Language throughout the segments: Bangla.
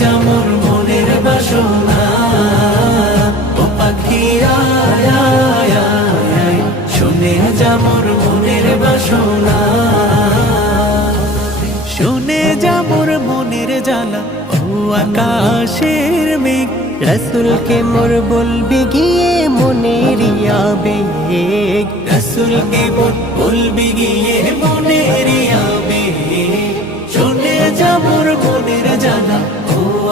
শুনে মনের বাসনা, ও পাখি শুনে যা মনের বাসনা, শুনে যা মোর মনের জ্বালা, ও আকাশের মেঘ, রসুলকে মোর বলবি গিয়ে মনের আবেগ, রসুলকে মোর বলবি গিয়ে মনের আবেগ, শুনে যা মনের জ্বালা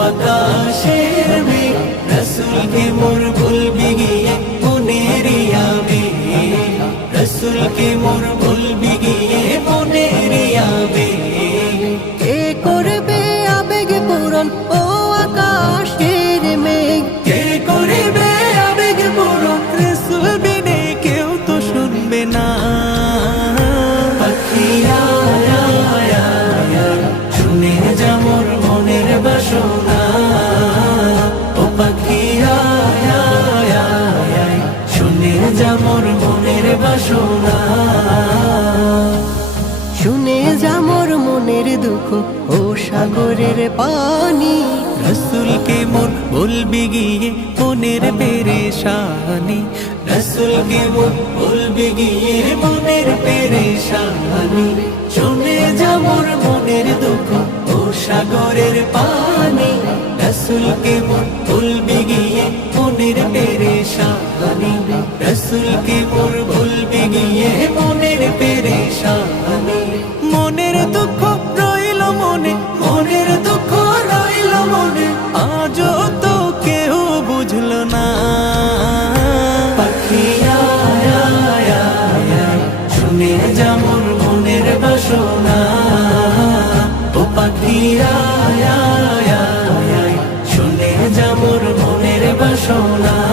আকাশের মেঘ, রসুলকে মোর বলবি গিয়ে মনের আবেগ রসুলকে মোর বলবি গিয়ে মনের আবেগ কে করবে আবেগ পূরণ? ও বাসনা শুনে যা মোর মনের দুঃখ ও সাগরের পানি। রসুলকে মোর বলবি গিয়ে মনের পেরেশানি। রসুলকে মোর বলবি গিয়ে মনের পেরেশানি। শুনে যা মোর মনের দুঃখ ও সাগরের পানি। রসুলকে মোর বলবি গিয়ে মনের পেরেশানি। রসুলকে মোর বলবি গিয়ে মনের পেরেশানি? মনের দুঃখ রইল মনে মনের দুঃখ রইল মনে আজও তো কেউ বুঝলো না। শুনে যা মোর মনের বাসনা। ও পাখি আয়, আয়, আয়, আয়, শুনে যা মোর মনের বাসনা।